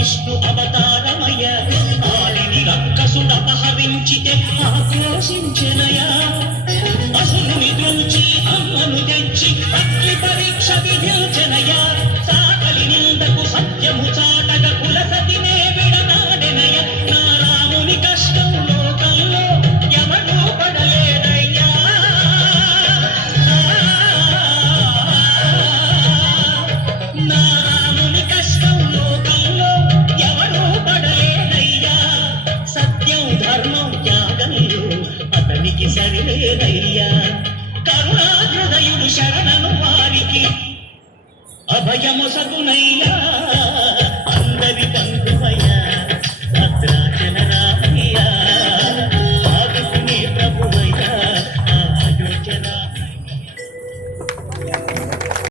విష్ణు అవతారమయ ఆలిని రక్కసుడపహరించితే ఆక్రోశించెనయా అసురుని దృంచి అమ్మను తెచ్చి అగ్ని పరీక్ష విధించెనయా సాకలి నిందకు సత్యము చాటగ కులసతినే విడనాడెనయ నా రాముని కష్టం లోకంలో ఎవడూ పడలేదయ్యా నా రాముని కష్టం లోకంలో ఎవడూ పడలేదయ్యా సత్యం ధర్మం త్యాగంలో అతనికి సరిలేదయ్యా కరుణాహృదయుడు శరణను వారికి అభయము సగునయ్యా అందరి